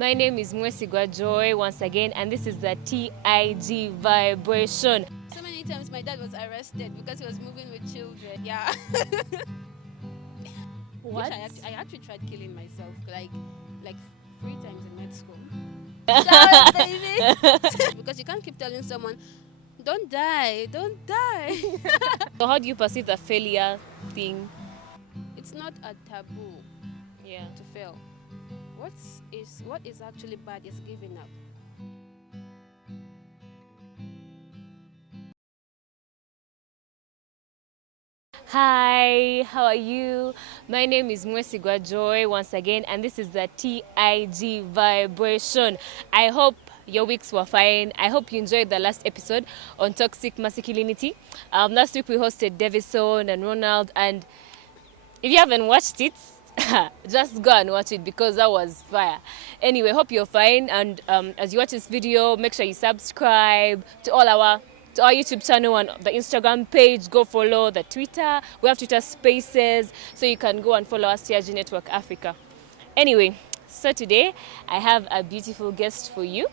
My name is Mwesigwa Joy once again, and this is the TIG Vibration. So many times my dad was arrested because he was moving with children. Yeah. What? I actually tried killing myself like 3 times in med school. Sorry, baby. Because you can't keep telling someone, don't die, don't die. So how do you perceive the failure thing? It's not a taboo Yeah. to fail. What is actually bad is giving up. Hi, how are you? My name is Mwesigwa Joy once again, and this is the TIG Vibration. I hope your weeks were fine. I hope you enjoyed the last episode on toxic masculinity. Last week we hosted Davison and Ronald, and if you haven't watched it, just go and watch it because that was fire. Anyway, hope you're fine, and as you watch this video, make sure you subscribe to our YouTube channel and the Instagram page. Go follow the Twitter. We have Twitter Spaces, so you can go and follow us, TRG Network Africa. Anyway, so today I have a beautiful guest for you.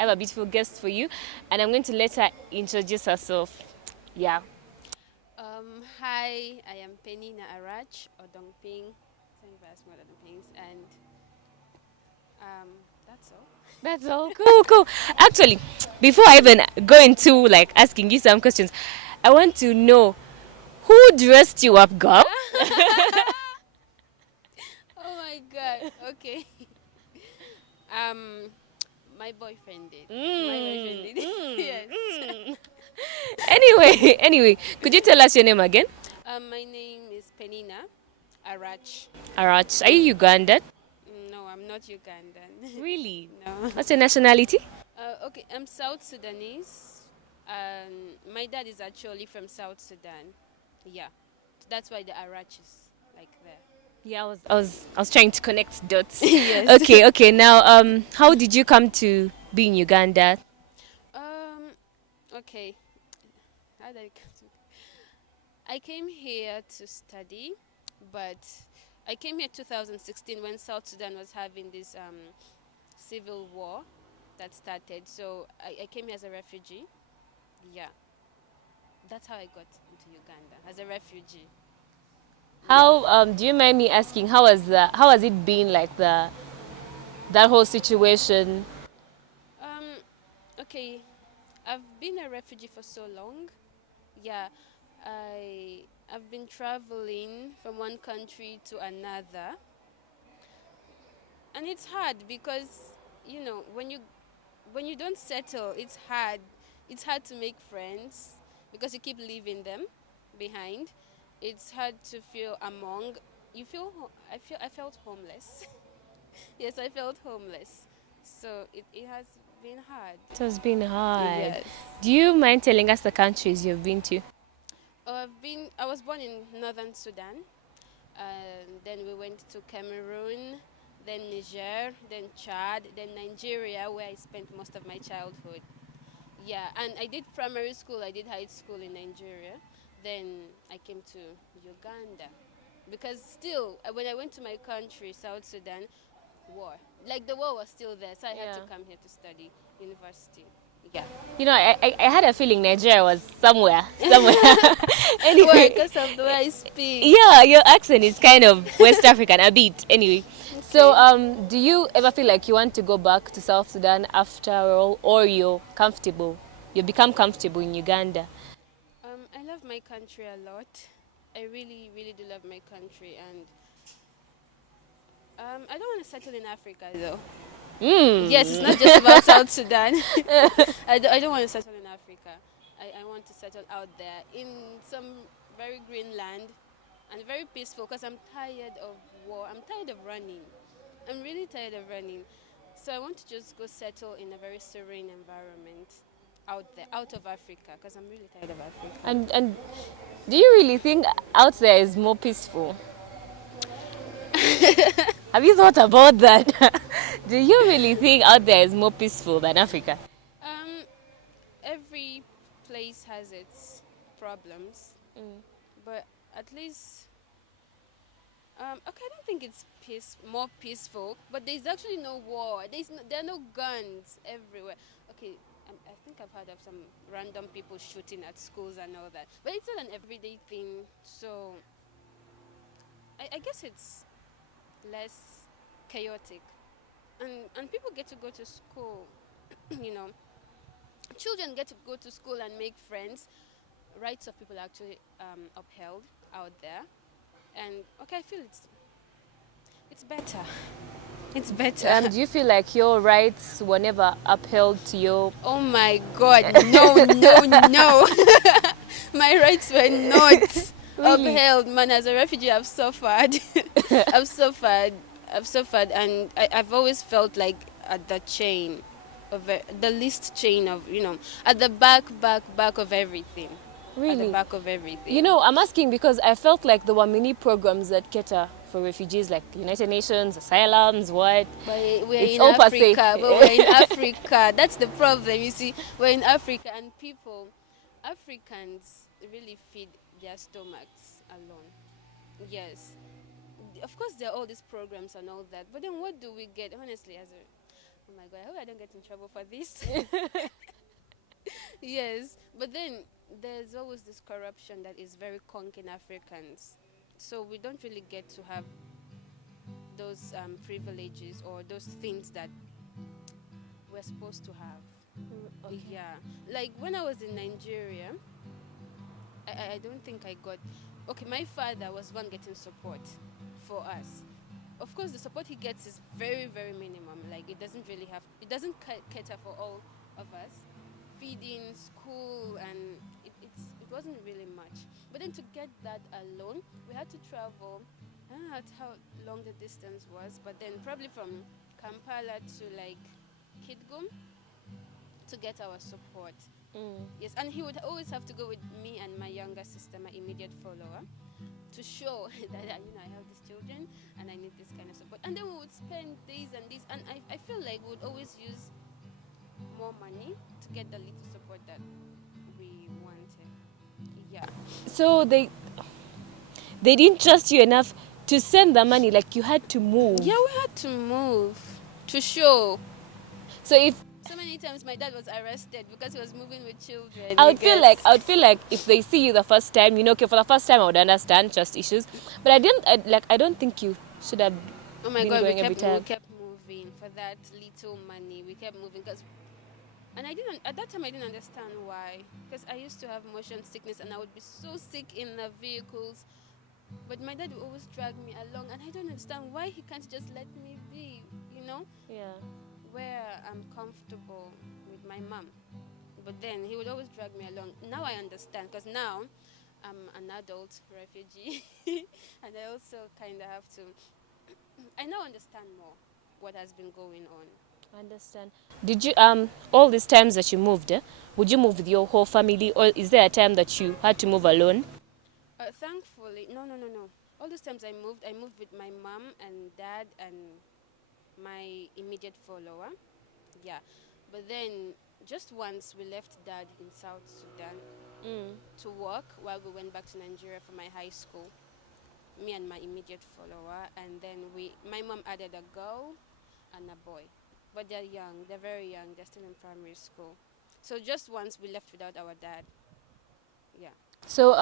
And I'm going to let her introduce herself. Yeah. Hi, I am Peninnah Arach or Dongping. Some people ask me what are Dongpings, and that's all. That's all. Cool. Actually, before I even go into like asking you some questions, I want to know who dressed you up, girl. Oh my god. Okay. Um, my boyfriend did. My boyfriend did. Yes. Anyway, could you tell us your name again? My name is Peninnah Arach. Arach. Are you Ugandan? No, I'm not Ugandan. Really? No. What's your nationality? Okay, I'm South Sudanese. My dad is actually from South Sudan. Yeah, that's why the Arach is like there. Yeah, I was trying to connect dots. Yes. Okay. Now, how did you come to be in Uganda? Okay. How did I come to? I came here to study, but I came here 2016 when South Sudan was having this civil war that started. So I came here as a refugee. Yeah, that's how I got into Uganda as a refugee. How do you mind me asking how has it been like that whole situation? Um, okay, I've been a refugee for so long. Yeah, I've been traveling from one country to another, and it's hard because when you don't settle, it's hard. It's hard to make friends because you keep leaving them behind. It's hard to feel among. I felt homeless. Yes, I felt homeless. So it has been hard. It has been hard. Yes. Do you mind telling us the countries you've been to? I was born in northern Sudan. Then we went to Cameroon, then Niger, then Chad, then Nigeria, where I spent most of my childhood. Yeah, and I did primary school, I did high school in Nigeria. Then I came to Uganda. Because still, when I went to my country, South Sudan, war. Like the war was still there, so I had to Yeah. come here to study university. Yeah. You know, I had a feeling Nigeria was somewhere. Why? Anyway, Because of the way I speak. yeah, your accent is kind of West African a bit. Anyway, so do you ever feel like you want to go back to South Sudan after all, or you're comfortable? You become comfortable in Uganda. I love my country a lot. I really, really do love my country, and I don't want to settle in Africa though. Yes, it's not just about South Sudan. I don't want to settle in Africa. I want to settle out there in some very green land and very peaceful because I'm tired of war. I'm tired of running. I'm really tired of running. So I want to just go settle in a very serene environment out there, out of Africa, because I'm really tired of Africa. And do you really think out there is more peaceful? Have you thought about that? Do you really think out there is more peaceful than Africa? Um, every place has its problems, but at least Okay, I don't think it's more peaceful, but there's actually no war. There are no guns everywhere. Okay, I think I've heard of some random people shooting at schools and all that, but it's not an everyday thing. So I guess it's less chaotic, and people get to go to school. you know, Children get to go to school and make friends. Rights of people are actually upheld out there, and okay, I feel it's better. It's better. Do you feel like your rights were never upheld to your? Oh my God, no, no, no. My rights were not Really? upheld. Man, as a refugee, I've suffered. I've suffered. I've suffered, and I've always felt like at the chain of the least chain of, at the back of everything. At the Really? back of everything. You know, I'm asking because I felt like there were many programs that cater for refugees, like United Nations, asylums, what? But we're It's in all passe. Africa. But we're in Africa. That's the problem. You see, we're in Africa, and Africans really feed their stomachs alone. Yes, of course there are all these programs and all that. But then what do we get? Honestly, oh my God, I hope I don't get in trouble for this. Yes, but then there's always this corruption that is very conking Africans. So we don't really get to have those privileges or those things that we're supposed to have. Okay. Yeah, like when I was in Nigeria, I don't think I got. Okay, my father was one getting support for us. Of course, the support he gets is very, very minimum. Like it doesn't cater for all of us. Feeding, school, and it wasn't really much. But then to get that alone, we had to travel. I don't know how long the distance was, but then probably from Kampala to like Kitgum to get our support. Mm. Yes, and he would always have to go with me and my younger sister, my immediate follower, to show that I have these children and I need this kind of support. And then we would spend days and days, and I feel like we would always use more money to get the little support that we wanted. Yeah. So they didn't trust you enough to send the money. Like you had to move. Yeah, we had to move to show. So if So many times my dad was arrested because he was moving with children. I would feel like if they see you the first time, okay, for the first time I would understand trust issues, but I don't think you should have Oh my been God, going every we time. kept moving for that little money. We kept moving because, and I didn't at that time I didn't understand why, because I used to have motion sickness and I would be so sick in the vehicles. But my dad would always drag me along, and I don't understand why he can't just let me be, Yeah. where I'm comfortable with my mom. But then he would always drag me along. Now I understand, because now I'm an adult refugee, and I also kind of have to. I now understand more what has been going on. I understand. Did you all these times that you moved, would you move with your whole family, or is there a time that you had to move alone? Thankfully, no, no, no, no. All those times I moved with my mom and dad and my immediate follower. Yeah. But then just once we left dad in South Sudan to work while we went back to Nigeria for my high school. Me and my immediate follower, and then my mom added a girl and a boy. But they're young, they're very young, they're still in primary school. So just once we left without our dad. Yeah. So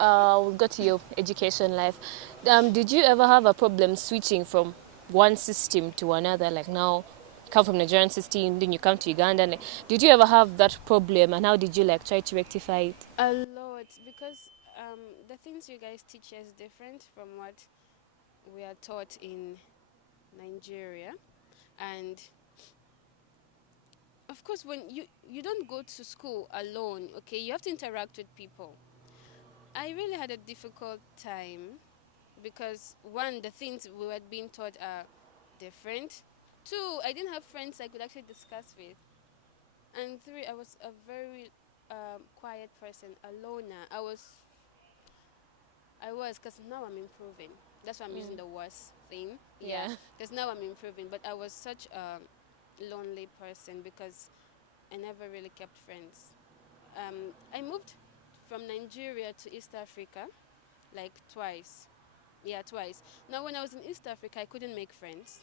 we'll go to your education life. Did you ever have a problem switching from one system to another? Like now, you come from Nigerian system, then you come to Uganda. And, like, did you ever have that problem, and how did you like try to rectify it? A lot, because the things you guys teach is different from what we are taught in Nigeria. And of course, when you don't go to school alone, okay, you have to interact with people. I really had a difficult time because one, the things we were being taught are different. Two, I didn't have friends I could actually discuss with. And three, I was a very quiet person, a loner. Because now I'm improving. That's why I'm using the worst thing. Yeah. Because now I'm improving. But I was such a lonely person because I never really kept friends. I moved from Nigeria to East Africa like twice. Yeah, twice. Now, when I was in East Africa, I couldn't make friends.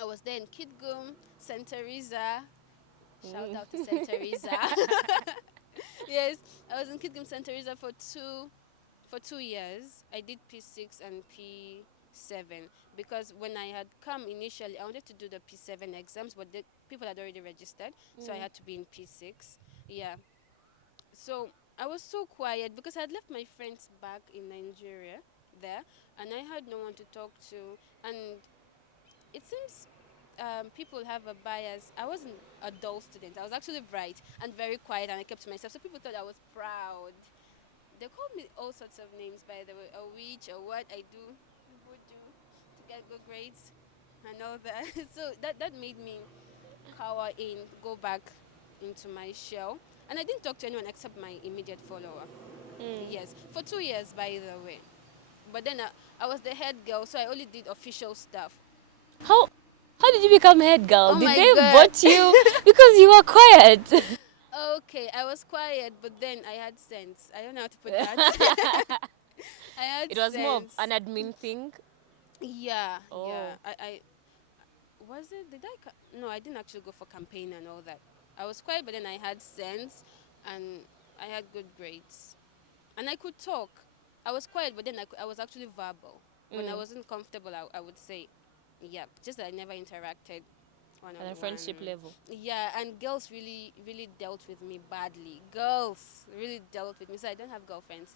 I was there in Kitgum, St. Teresa. Shout out to St. Teresa. Yes, I was in Kitgum, St. Teresa for 2 years. I did P6 and P7 because when I had come initially, I wanted to do the P7 exams, but the people had already registered, so I had to be in P6. Yeah. So I was so quiet because I had left my friends back in Nigeria there, and I had no one to talk to. And it seems people have a bias. I wasn't a dull student. I was actually bright and very quiet, and I kept to myself. So people thought I was proud. They called me all sorts of names, by the way, a witch or what I do, voodoo, to get good grades and all that. So that made me cower in, go back into my shell. And I didn't talk to anyone except my immediate follower. Yes, for 2 years, by the way. But then I was the head girl, so I only did official stuff. How how did you become head girl? Oh Did my they god. vote you because you were quiet? Okay, I was quiet, but then I had sense. I don't know how to put that. I had It was more of sense. an admin thing. Yeah, Oh. yeah. I was it. Did I? No, I didn't actually go for campaign and all that. I was quiet, but then I had sense, and I had good grades, and I could talk. I was quiet, but then I was actually verbal. When I wasn't comfortable, I would say, yeah. Just that I never interacted one At a on friendship one. level. Yeah, and girls really, really dealt with me badly. Girls really dealt with me, so I don't have girlfriends.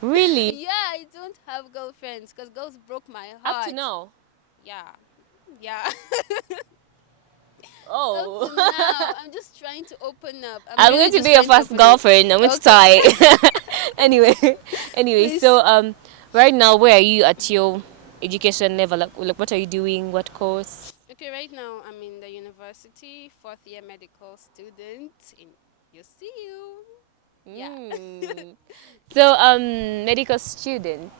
Really? Yeah, I don't have girlfriends because girls broke my Up to heart. now? Yeah, yeah. Up Oh. to now, I'm just trying to open up. I'm I'm really going to just be your trying to first open up. girlfriend. I'm going to Okay, try. anyway, anyway, please. so right now where are you at your education level? Like what are you doing? What course? Okay, right now I'm in the university, fourth year medical student in UCU. Yeah. Mm. So medical student.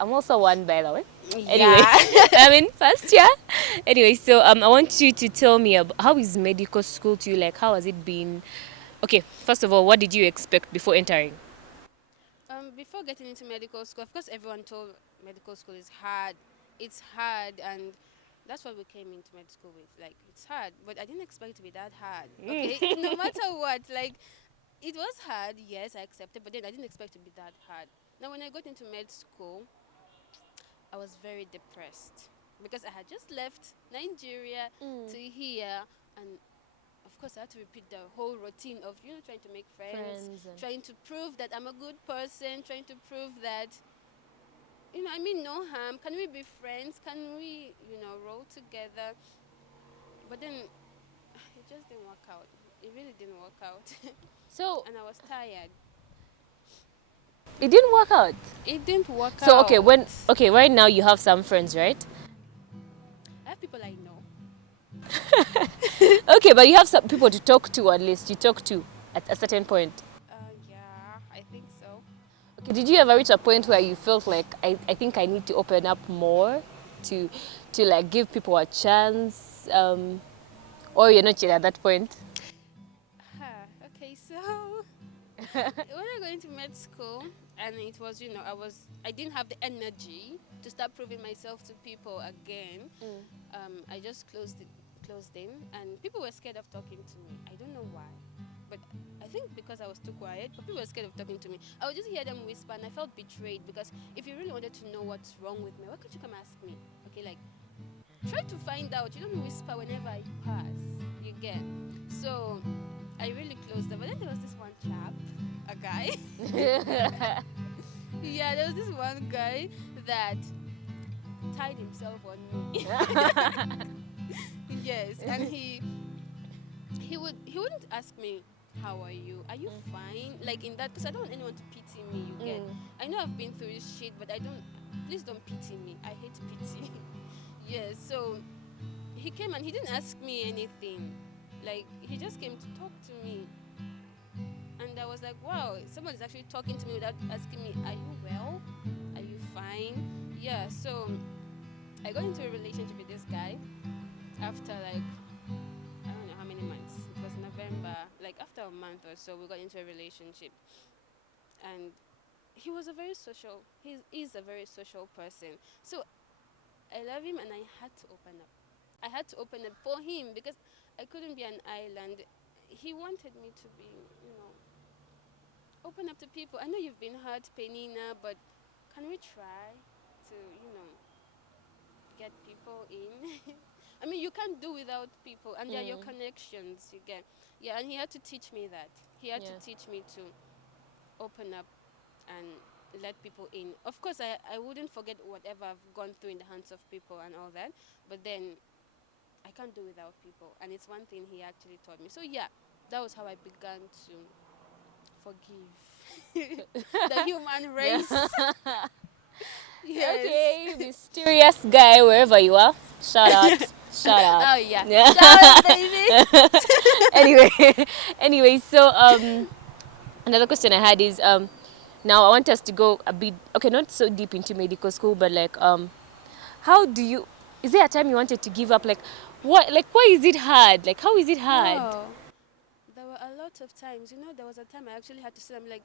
I'm also one, by the way. Anyway, Yeah. I'm in first year. Anyway, so I want you to tell me about how is medical school to you? Like, how has it been? Okay, first of all, what did you expect before entering? Before getting into medical school, of course, everyone told medical school is hard. It's hard, and that's what we came into med school with. Like, it's hard, but I didn't expect it to be that hard. Okay, no matter what, like, it was hard. Yes, I accepted, but then I didn't expect it to be that hard. Now, when I got into med school, I was very depressed because I had just left Nigeria to here, and of course, I had to repeat the whole routine of, trying to make friends, Friends and trying to prove that I'm a good person, trying to prove that, I mean no harm. Can we be friends? Can we, roll together? But then it just didn't work out. It really didn't work out. so And I was tired. it didn't work out. It didn't work So okay, out. right now you have some friends, right? I have people I know. Okay, but you have some people to talk to at least. You talk to at a certain point. Yeah, I think so. Okay, did you ever reach a point where you felt like I think I need to open up more to like give people a chance? Or you're not yet at that point? Okay, so when I got into med school, and it was, I didn't have the energy to start proving myself to people again. I just closed in, and people were scared of talking to me. I don't know why, but I think because I was too quiet, but people were scared of talking to me. I would just hear them whisper, and I felt betrayed because if you really wanted to know what's wrong with me, why can't you come ask me? Okay, like, try to find out. You don't whisper whenever I pass. You get. So I really closed up. But then there was this one chap, a guy. Yeah, there was this one guy that tied himself on me. Yes, and he wouldn't ask me, how are you? Are you fine? Like in that, because I don't want anyone to pity me. You get. I know I've been through this shit, but I don't. Please don't pity me. I hate pity. Yes. So he came and he didn't ask me anything. Like he just came to talk to me, and I was like, wow, someone is actually talking to me without asking me, are you well? Are you fine? Yeah. So I got into a relationship with this guy after like I don't know how many months. It was November. Like after a month or so, we got into a relationship, and he was a very social, he is a very social person. So I love him and I had to open up. I had to open up for him because I couldn't be an island. He wanted me to be, you know, open up to people. I know you've been hurt, Peninnah, but can we try to, you know, get people in? I mean, you can't do without people, and they're your connections. You get, yeah. And he had to teach me that. He had to Yeah. teach me to open up and let people in. Of course, I wouldn't forget whatever I've gone through in the hands of people and all that, but then I can't do without people. And it's one thing he actually taught me. So, yeah, that was how I began to forgive the human Yeah. race. Yes. Okay, mysterious guy, wherever you are. Shout out. Shout out. Oh, yeah. Yeah. Shout out, baby. anyway, so another question I had is now I want us to go a bit, okay, not so deep into medical school, but like how do you, is there a time you wanted to give up? Like what, like why is it hard? Like how is it hard? Oh, there were a lot of times. You know, there was a time I actually had to sit. I'm like,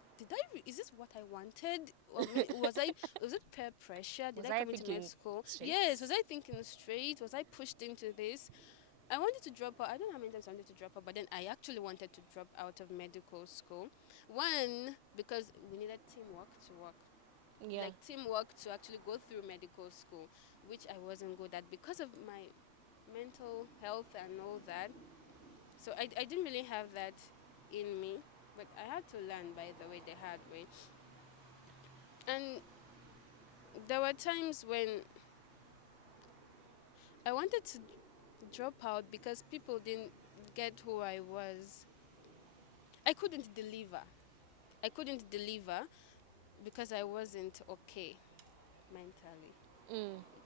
is this what I wanted? Or was it peer pressure? Did Was I I come into med thinking school? straight? Yes, was I thinking straight? Was I pushed into this? I wanted to drop out. I don't know how many times I wanted to drop out, but then I actually wanted to drop out of medical school. One, because we needed teamwork to work. Yeah. Like teamwork to actually go through medical school, which I wasn't good at because of my mental health and all that. So I didn't really have that in me, but I had to learn, by the way, the hard way. And there were times when I wanted to drop out because people didn't get who I was. I couldn't deliver. I couldn't deliver because I wasn't okay mentally.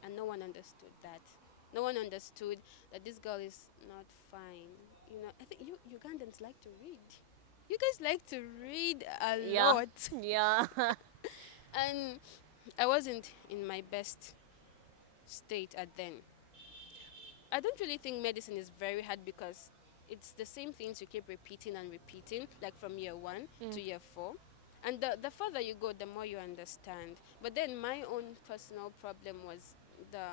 And no one understood that. No one understood that this girl is not fine. You know, I think you Ugandans like to read. You guys like to read a Yeah. lot. Yeah. And I wasn't in my best state at then. I don't really think medicine is very hard because it's the same things you keep repeating and repeating, like from year 1 to year 4. And the further you go, the more you understand. But then my own personal problem was the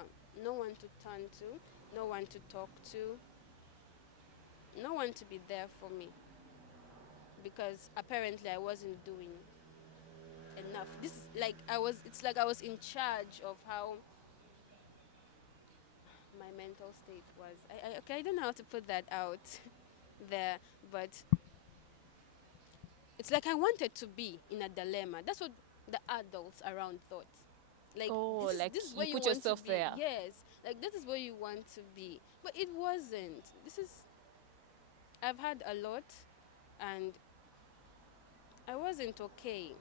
no one to turn to, no one to talk to, no one to be there for me. Because apparently I wasn't doing enough. This is like it's like I was in charge of how my mental state was. Okay, I don't know how to put that out there, but it's like I wanted to be in a dilemma. That's what the adults around thought. Like Oh, like this is you where you put want to yourself be. there. Yes, like this is where you want to be, but it wasn't. I've had a lot, and I wasn't okay.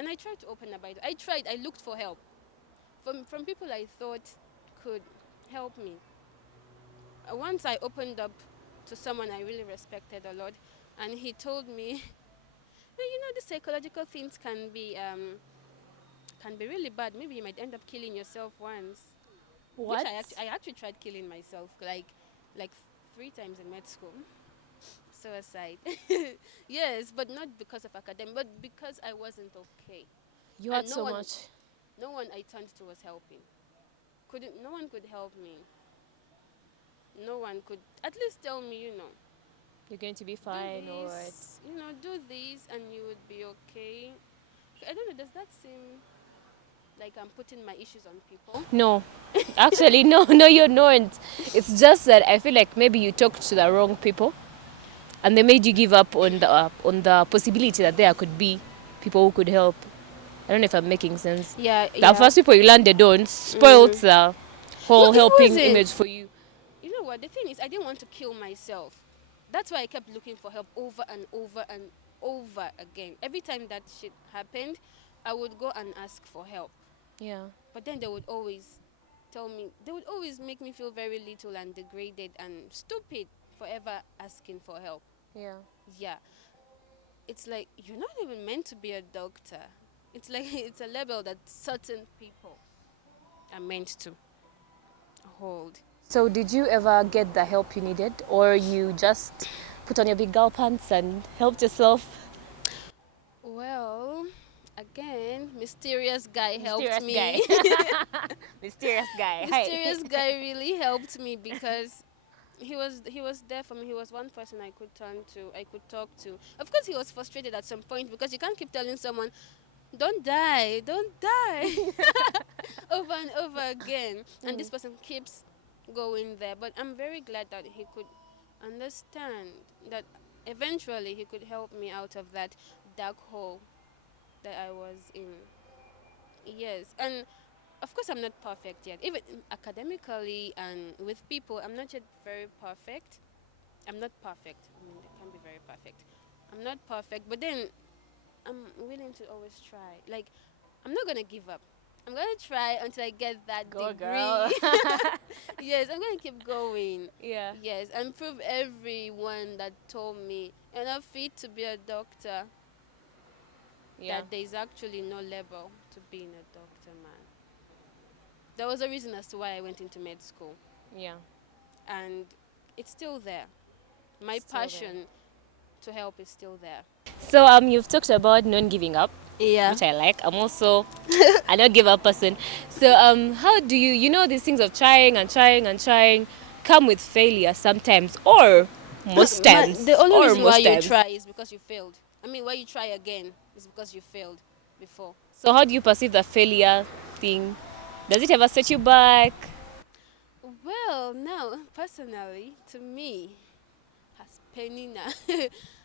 And I tried to open up. I looked for help from people I thought could help me. Once I opened up to someone I really respected a lot, and he told me, you know, the psychological things can be really bad. Maybe you might end up killing yourself once. Which What? I actually tried killing myself like 3 times in med school. Suicide. Yes, but not because of academic, but because I wasn't okay. You And had so much. no one I turned to was helping. No one could help me. No one could at least tell me, you know, You're going to be do fine, or this, you know, do this and you would be okay. I don't know, does that seem like I'm putting my issues on people? no. Actually, no, no, you're not. It's just that I feel like maybe you talked to the wrong people, and they made you give up on the possibility that there could be people who could help. I don't know if I'm making sense. Yeah, The first people you landed on spoiled the No, whole it helping wasn't. image for you. You know what? The thing is, I didn't want to kill myself. That's why I kept looking for help over and over and over again. Every time that shit happened, I would go and ask for help. Yeah. But then they would always make me feel very little and degraded and stupid for ever asking for help. Yeah. Yeah. It's like, you're not even meant to be a doctor. It's like, it's a label that certain people are meant to hold. So did you ever get the help you needed, or you just put on your big girl pants and helped yourself? Well, again, mysterious guy helped Mysterious guy. me. Mysterious guy. Hi. Mysterious guy really helped me because he was there for me. He was one person I could turn to, I could talk to. Of course, he was frustrated at some point because you can't keep telling someone, "Don't die, don't die," over and over again, and this person keeps going there. But I'm very glad that he could understand that eventually he could help me out of that dark hole that I was in. Yes, and of course I'm not perfect yet. Even academically and with people, I'm not yet very perfect. I'm not perfect. I mean, they can be very perfect. I'm not perfect, but then I'm willing to always try. Like, I'm not gonna give up. I'm gonna try until I get that Go, degree. girl. Yes, I'm gonna keep going. Yeah. Yes, and prove everyone that told me you're not fit to be a doctor Yeah. that there is actually no level to being a doctor, man. There was a reason as to why I went into med school, Yeah. and it's still there. My Still there. passion to help is still there. So you've talked about non giving up, Yeah. which I like. I'm also a not give up person. So how do you know these things of trying and trying and trying come with failure sometimes or most times The only or reason why most you times. try is because you failed. I mean, why you try again is because you failed before. So how do you perceive the failure thing? Does it ever set you back? Well, now, personally, to me, as Peninnah,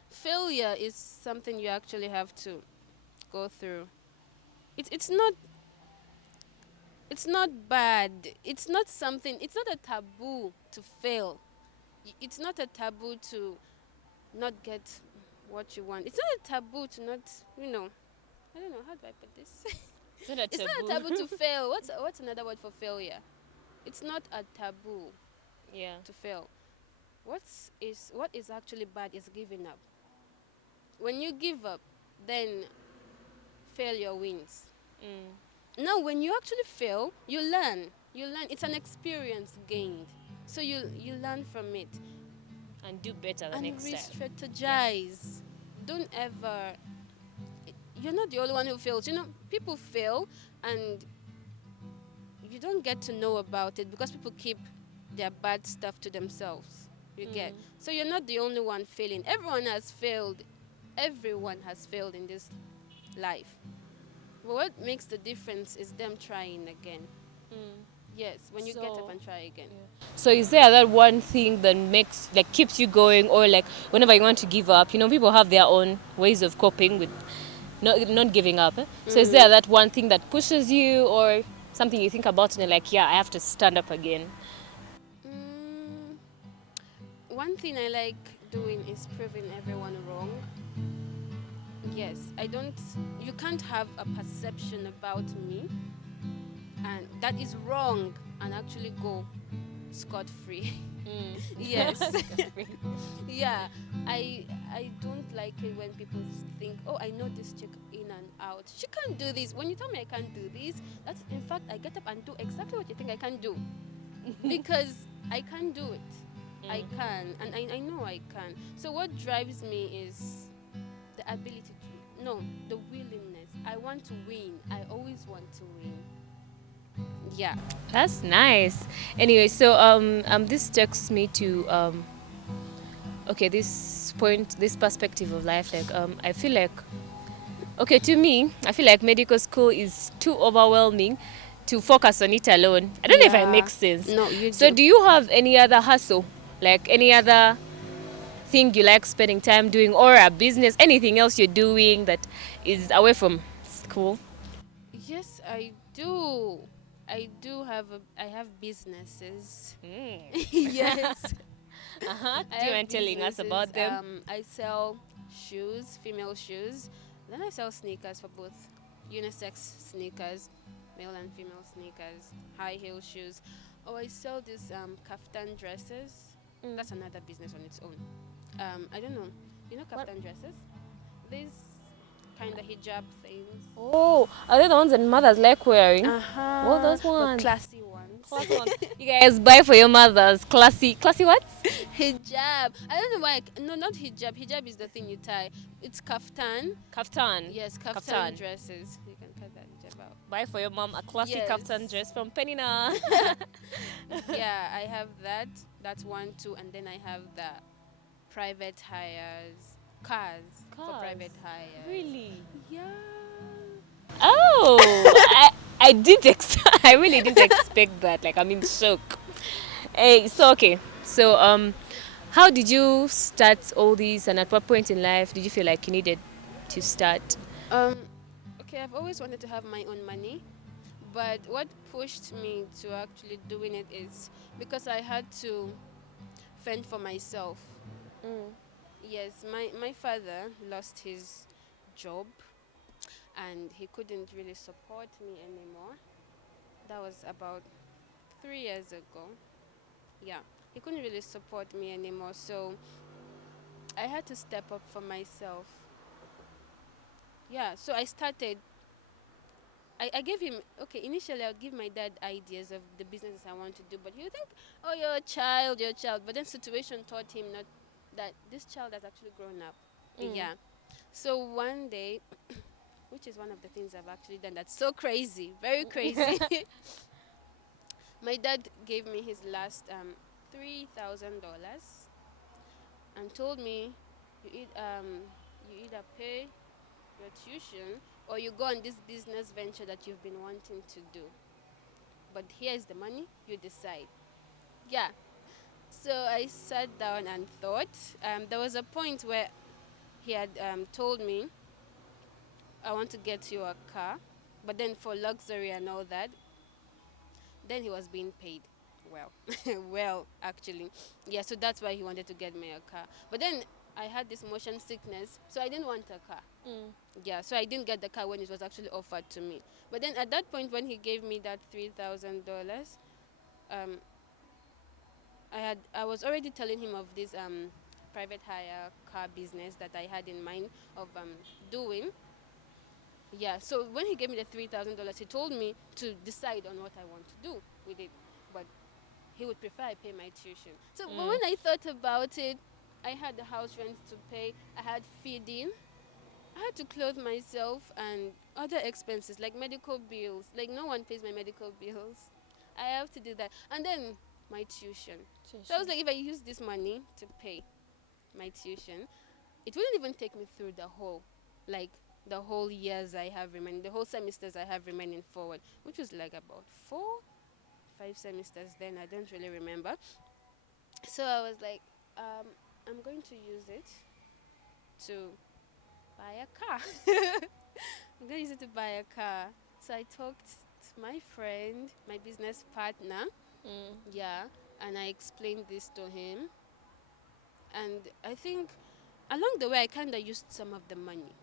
failure is something you actually have to go through. It's not bad. It's not something. It's not a taboo to fail. It's not a taboo to not get what you want. It's not a taboo to not, you know. I don't know, how do I put this? It's not a It's not a taboo to fail. What's another word for failure? It's not a taboo Yeah. to fail. What is actually bad is giving up. When you give up, then failure wins. Now, when you actually fail, you learn. You learn. It's an experience gained. So you learn from it And do better the and next time. re-strategize. Don't ever. You're not the only one who fails. You know, people fail and you don't get to know about it because people keep their bad stuff to themselves. You get. So you're not the only one failing. Everyone has failed. Everyone has failed in this life. But what makes the difference is them trying again. Yes, when you get up So- and try again. So is there that one thing that makes like keeps you going, or like whenever you want to give up? You know, people have their own ways of coping with not giving up. So is there that one thing that pushes you, or something you think about and you're like, yeah, I have to stand up again? Mm, one thing I like doing is proving everyone wrong. Yes, you can't have a perception about me and that is wrong and actually go scot-free. Yes. Yeah, I don't like it when people think, oh, I know this chick in and out. She can't do this. When you tell me I can't do this, that's in fact I get up and do exactly what you think I can do. Because I can do it. I can, and I know I can. So what drives me is the ability to, no, the willingness. I want to win. I always want to win. Yeah. That's nice. Anyway, so this takes me to okay, this point, this perspective of life. Like I feel like, okay, to me, I feel like medical school is too overwhelming to focus on it alone. I don't know if it Yeah. makes sense. No, you So do. do you have any other hustle, like any other thing you like spending time doing, or a business, anything else you're doing that is away from school? Yes, I do. I have businesses. Yes. Uh-huh. I Do you have mind telling us about businesses. them? I sell shoes, female shoes. Then I sell sneakers for both unisex sneakers, male and female sneakers, high heel shoes. Oh, I sell these kaftan dresses. That's another business on its own. I don't know. You know kaftan dresses? These kind of hijab things. Oh, are they the ones that mothers like wearing? Uh-huh. Oh, those The ones. classy ones. Classy ones. You guys buy for your mothers. Classy what? Hijab. I don't know why. No, not hijab. Hijab is the thing you tie. It's kaftan. Kaftan. Yes, kaftan Kaftan. dresses. You can cut that. Buy for your mom a classic Yes. kaftan dress from Peninnah. Yeah, I have that. That's one, two, and then I have the private hires, cars for Cars. private hires. Really? Yeah. Oh, I didn't I really didn't expect that. Like, I'm in shock. Hey, so okay. So how did you start all these, and at what point in life did you feel like you needed to start? Um. Okay, I've always wanted to have my own money, but what pushed me to actually doing it is because I had to fend for myself. Mm. Yes, my father lost his job and he couldn't really support me anymore. That was about 3 years ago. Yeah, he couldn't really support me anymore, so I had to step up for myself. Yeah, so I started. I gave him, okay, initially I would give my dad ideas of the businesses I want to do, but he would think, oh, you're a child. But then situation taught him not that this child has actually grown up. Mm. Yeah. So one day, which is one of the things I've actually done that's so crazy, very crazy. My dad gave me his last $3,000 and told me, you either pay your tuition or you go on this business venture that you've been wanting to do. But here's the money, you decide. Yeah. So I sat down and thought. There was a point where he had told me, I want to get you a car, but then for luxury and all that, then he was being paid well. Well, actually. Yeah, so that's why he wanted to get me a car. But then I had this motion sickness, so I didn't want a car. Mm. Yeah, so I didn't get the car when it was actually offered to me. But then at that point, when he gave me that $3,000, um, I was already telling him of this private hire car business that I had in mind of doing. Yeah, so when he gave me the $3,000, he told me to decide on what I want to do with it. But he would prefer I pay my tuition. So but when I thought about it, I had the house rent to pay, I had feeding, I had to clothe myself and other expenses like medical bills. Like no one pays my medical bills. I have to do that. And then my tuition. So I was like, if I use this money to pay my tuition, it wouldn't even take me through like the whole years I have remaining, the whole semesters I have remaining forward, which was like about 4, 5 semesters then. I don't really remember. So I was like, I'm going to use it to buy a car. I'm going to use it to buy a car. So I talked to my friend, my business partner, yeah, and I explained this to him. And I think along the way, I kind of used some of the money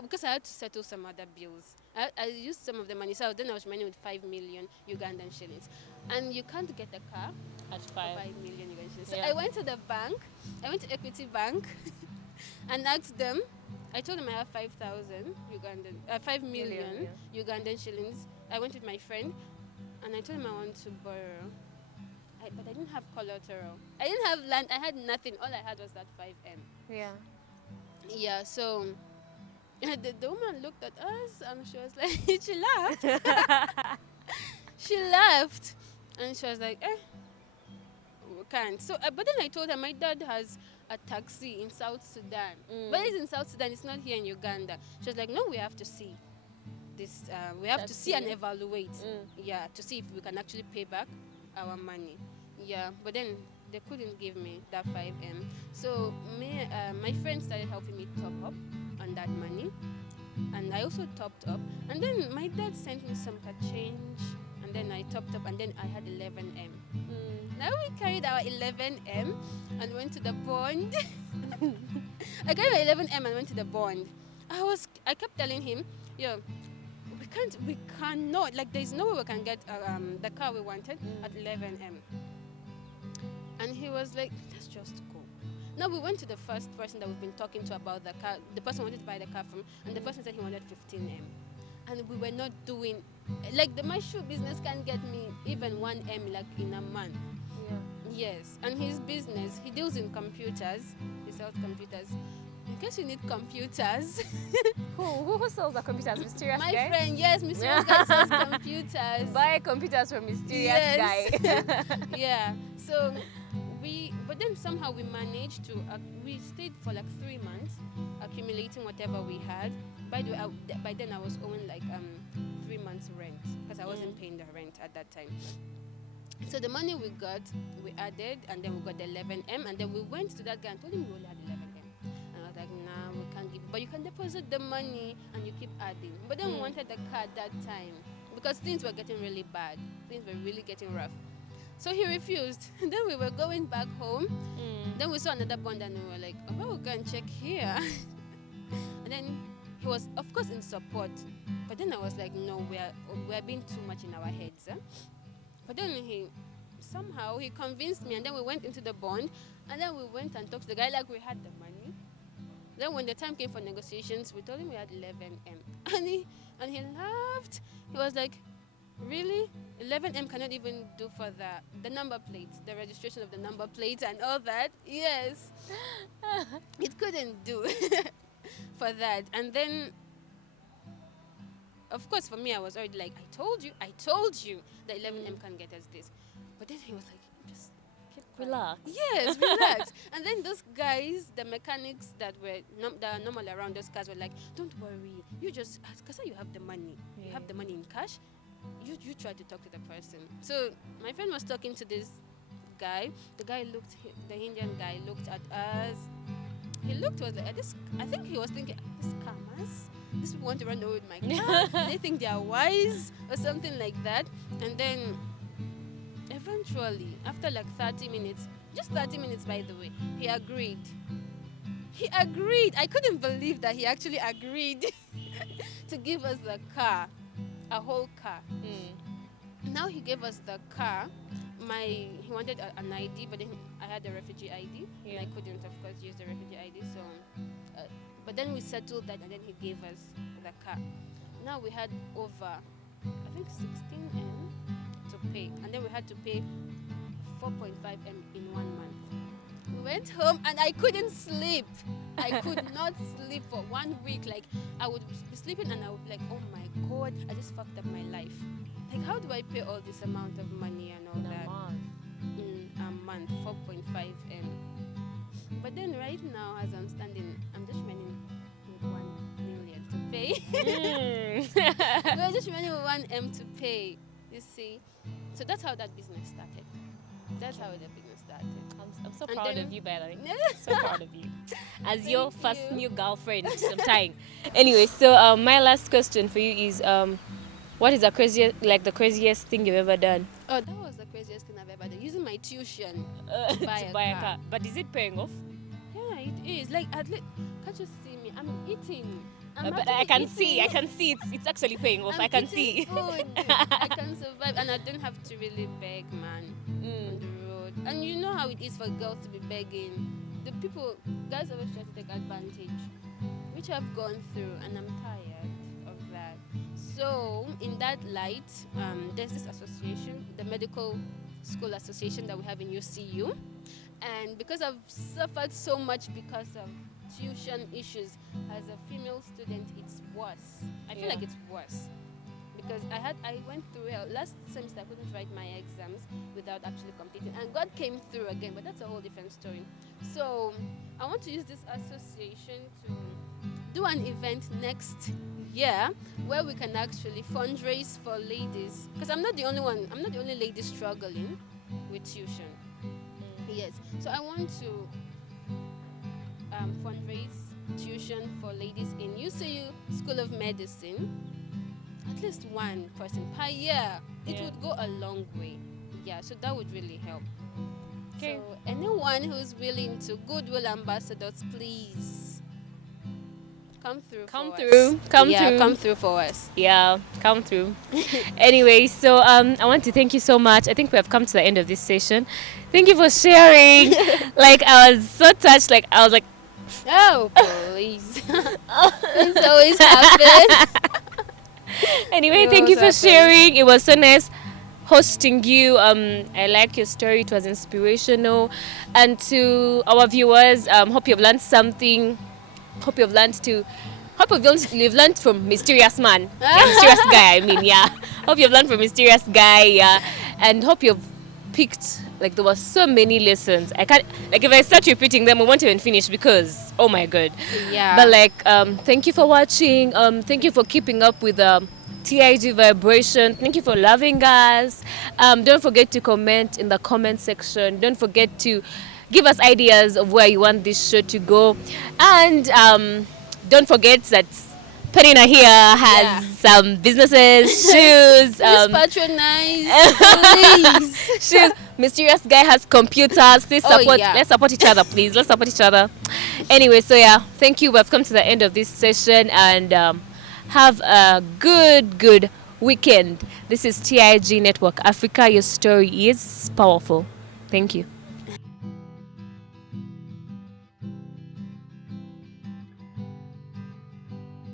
because I had to settle some other bills. I used some of the money, so then I was remaining with 5 million Ugandan shillings. And you can't get a car At for 5. 5 million Ugandan shillings. So Yeah. I went to the bank, I went to Equity Bank and asked them. I told them I have 5 million Ugandan shillings. I went with my friend and I told him I want to borrow. But I didn't have collateral. I didn't have land. I had nothing. All I had was that 5M. Yeah. Yeah, so the woman looked at us and she was like, she laughed. She laughed. And she was like, we can't. So, but then I told her my dad has a taxi in South Sudan. But it's in South Sudan, it's not here in Uganda. She was like, no, we have to see this. We have to see and evaluate. Yeah, to see if we can actually pay back our money. Yeah, but then they couldn't give me that 5M. So my friend started helping me top up on that money. And I also topped up. And then my dad sent me some change. And then I topped up and then I had 11M. Now we carried our 11M and went to the bond. I carried my 11M and went to the bond. I kept telling him, yo, we cannot, like there's no way we can get the car we wanted at 11M. And he was like, let's just go. Now we went to the first person that we've been talking to about the car. The person wanted to buy the car from, and the person said he wanted 15M. And we were not doing, like my shoe business can't get me even 1M like in a month. Yeah. Yes, and his business, he deals in computers, he sells computers. in case you need computers. Who sells the computers? Mysterious My guy? friend, yes, Mr. Guy sells computers. Buy computers from mysterious Yes. guy. Yeah. So but then somehow we managed to, we stayed for like 3 months, accumulating whatever we had. By the way, by then I was owing like 3 months rent because I wasn't paying the rent at that time. So the money we got, we added, and then we got the 11M, and then we went to that guy and told him we only had 11M. And I was like, nah, we can't give, but you can deposit the money and you keep adding. But then we wanted the car at that time because things were getting really bad. Things were really getting rough. So he refused. And then we were going back home. Then we saw another bond and we were like, oh, we'll go and check here. And then he was, of course, in support. But then I was like, no, we're being too much in our heads. But then somehow he convinced me, and then we went into the bond, and then we went and talked to the guy like we had the money. Then when the time came for negotiations, we told him we had 11M. And he laughed. He was like, really? 11M cannot even do for the number plates, the registration of the number plates and all that? Yes. It couldn't do for that. And then, of course, for me, I was already like, I told you that 11M can get us this. But then he was like, just keep quiet. Relax. Yes, relax. And then those guys, the mechanics that are normal around those cars were like, don't worry, you just ask, because you have the money. You have the money in cash. You try to talk to the person. So my friend was talking to this guy. The Indian guy looked at us. He looked was like, I think he was thinking, this scammers. These people want to run away with my car. They think they are wise or something like that. And then eventually, after like 30 minutes, just 30 minutes by the way, he agreed. I couldn't believe that he actually agreed to give us the car, a whole car. Now he gave us the car. He wanted an ID, but then I had a refugee ID. And I couldn't, of course, use the refugee ID. So, but then we settled that, and then he gave us the car. Now we had over, I think, 16M to pay, and then we had to pay 4.5M in 1 month. We went home, and I couldn't sleep. I could not sleep for 1 week. Like, I would be sleeping, and I would be like, oh my God, I just fucked up my life. Like, how do I pay all this amount of money and all that? In a month, 4.5M. But then right now, as I'm standing, I'm just remaining with 1 million to pay. We're just remaining with 1M to pay, you see. So that's how that business started. That's how the business started. I'm so proud of you, by the way. So proud of you. As your first new girlfriend sometime. Anyway, so my last question for you is, what is the craziest thing you've ever done? Oh, that was the craziest thing I've ever done. Using my tuition to buy a car. But is it paying off? Yeah, it is. Like, at least, can't you see me? I'm eating. But I can see. It's actually paying off. I can see. Food. I can survive, and I don't have to really beg, man, on the road. And you know how it is for girls to be begging. Guys always try to take advantage, which I've gone through, and I'm tired of that. So, in that light, there's this association, the Medical School Association that we have in UCU. And because I've suffered so much because of tuition issues, as a female student, it's worse. I feel like it's worse. Because I went through last semester, I couldn't write my exams without actually completing. And God came through again, but that's a whole different story. So, I want to use this association to do an event next year where we can actually fundraise for ladies, because I'm not the only lady struggling with tuition. Yes, so I want to fundraise tuition for ladies in UCU School of Medicine. At least one person per year. It would go a long way. Yeah, so that would really help. Okay. So anyone who's willing to, Goodwill ambassadors, please come through. Come through for us. Yeah, come through. Anyway, so I want to thank you so much. I think we have come to the end of this session. Thank you for sharing. Like, I was so touched. Like, I was like, oh, please. It's always happens. Anyway, thank you for sharing. It was so nice hosting you. I like your story. It was inspirational. And to our viewers, hope you've learned something. Hope you've learned to. Hope you've learned from mysterious man. Yeah, mysterious guy. I mean, yeah. Hope you've learned from mysterious guy. Yeah, and hope you've picked. Like there were so many lessons. I can't. Like if I start repeating them, I won't even finish because oh my god. Yeah. But like, thank you for watching. Thank you for keeping up with TIG Vibration. Thank you for loving us. Don't forget to comment in the comment section. Don't forget to give us ideas of where you want this show to go. And don't forget that Peninnah here has some businesses, shoes. Please patronize, please. Shoes. Mysterious guy has computers. Please Oh, support. yeah. Let's support each other, please. Let's support each other. Anyway, so yeah, thank you. We've come to the end of this session, and have a good weekend. This is TIG Network Africa. Your story is powerful. Thank you.